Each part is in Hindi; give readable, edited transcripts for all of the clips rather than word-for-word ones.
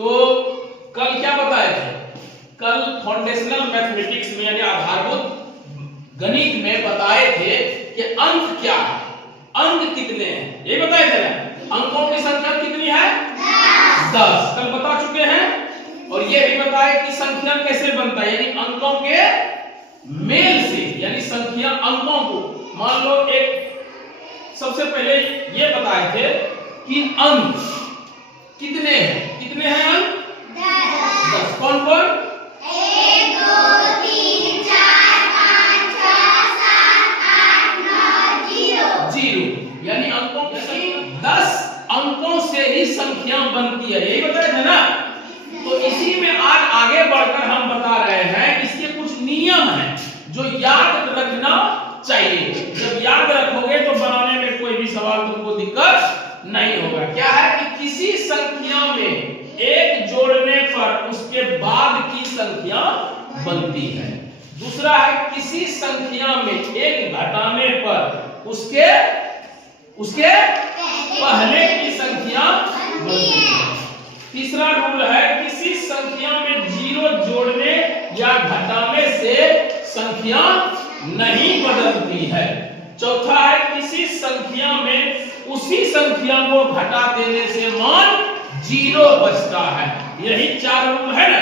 तो कल क्या बताए थे? कल फाउंडेशनल मैथमेटिक्स में यानी आधारभूत गणित में बताए थे कि अंक क्या है, अंक कितने हैं, ये बताए थे ना। अंकों की संख्या कितनी है? 10 कल बता चुके हैं। और ये भी बताए कि संख्या कैसे बनता है, यानी अंकों के मेल से, यानी संख्या अंकों को मान लो एक, सबसे पहले ये बताए थे कि अंक कितने हैं, कितने हैं अंक? 10 कौन कौन? 1 2 3 4 5 6 7 8 9 0 यानी अंकों की 10 अंकों से ही संख्या बनती है, यही बताया था ना। तो इसी में आज आगे बढ़कर हम बता रहे हैं इसके कुछ नियम हैं जो याद रखना चाहिए। जब याद रखोगे तो बनाने में कोई भी सवाल तुमको दिक्कत नहीं होगा। क्या है कि किसी संख्या में एक जोड़ने पर उसके बाद की संख्या बनती है। दूसरा है किसी संख्या में एक घटाने पर उसके पहले की संख्या बनती है। तीसरा रूल है किसी संख्या में 0 जोड़ने या घटाने से संख्या नहीं बदलती है। चौथा है किसी संख्या में उसी संख्या को घटा देने से मान 0 बचता है। यही 4 रूल है ना।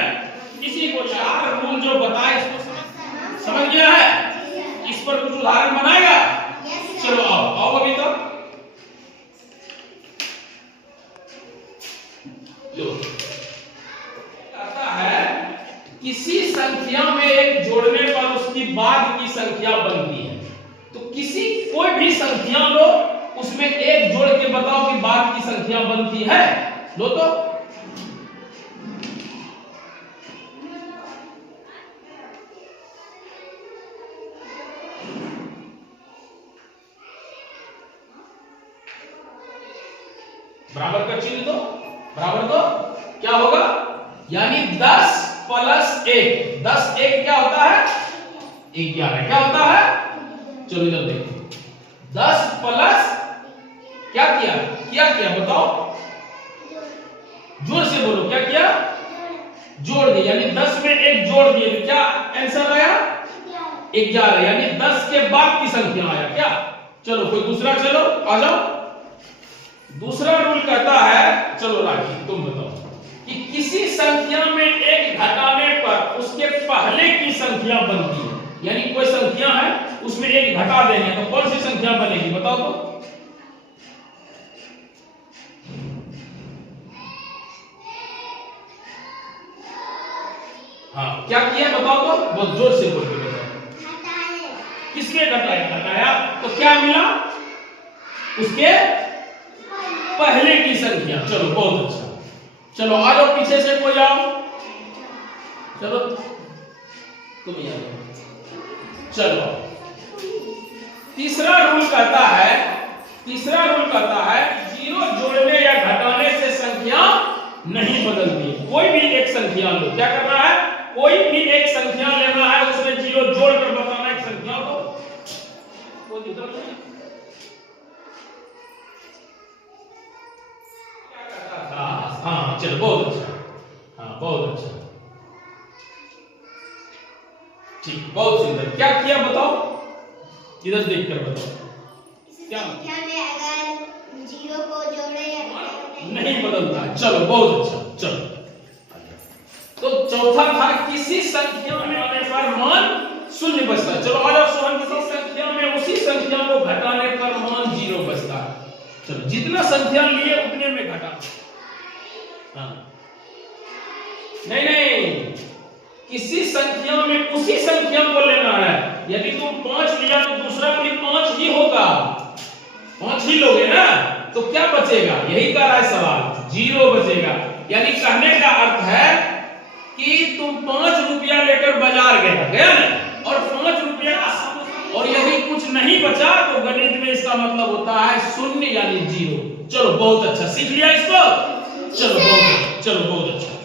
इसी को 4 रूल जो बताए इसको समझ गया है? इस पर कुछ उदाहरण बनाएगा? चलो आओ अभी तक कहता है किसी संख्या में एक जोड़ने पर उसकी बाद की संख्या बनती है। तो किसी कोई भी संख्या लो, उसमें एक जोड़ के बताओ कि बाद की संख्या बनती है। लो तो बराबर का चिन्ह दो, बराबर दो, क्या होगा? यानी 10 + 1, 10 1 क्या होता है? 11 क्या होता है? चलो इधर देखो, 10 प्लस क्या किया बताओ, जोर से बोलो, क्या किया? जोड़ दिया, यानी 10 में 1 जोड़ दिए तो क्या आंसर आया? 11, यानी 10 के बाद की संख्या आया क्या? चलो कोई दूसरा, चलो आ जाओ। दूसरा रूल कहता है, चलो राखी तुम बताओ कि किसी संख्या में एक घटाने पर उसके पहले की संख्या बनती है। यानी कोई संख्या है उसमें एक घटा देंगे तो कौन सी संख्या बनेगी बताओ तो। हाँ क्या किया बताओ तो, बहुत जोर से बोल के बताओ। किसने घटाया तो क्या मिला? उसके पहले की संख्या। चलो बहुत अच्छा, चलो आ जाओ पीछे से कोई जाओ, चलो तुम ही आ जाओ। चलो तीसरा रूल कहता है 0 जोड़ने या घटाने से संख्या नहीं बदलती है। कोई भी एक संख्या लो, क्या करना है? कोई भी एक संख्या लेना है, उसमें 0 जोड़कर बताना एक संख्या को, कोई दिक्कत नहीं। हाँ चलो बहुत अच्छा, हाँ बहुत अच्छा, ठीक, बहुत सुंदर। क्या किया बताओ, इधर देखकर बताओ क्या? संख्या में अगर 0 को जोड़े या नहीं बदलता है। चलो बहुत अच्छा, चलो। तो चौथा था किसी संख्या में आने पर मान 0 बचता है। चलो आ जाओ सोहन, किसी संख्या में उसी संख्या को घटाने पर मान 0 बचता है। चलो जितना संख्या लिए उतने में घटा। हाँ नहीं, किसी संख्या में उसी संख्या को लेना है। यदि तुम 5 लिया तो दूसरा भी 5 ही होगा, 5 ही लोगे ना, तो क्या बचेगा? यही कह रहा है सवाल, 0 बचेगा। यानी कहने का अर्थ है कि तुम 5 रुपया लेकर बाजार गया ना, और 5 रुपया, और यदि कुछ नहीं बचा तो गणित में इसका मतलब होता है 0 यानी 0। चलो बहुत अच्छा, सीख लिया इसको। चलो बहुत अच्छा।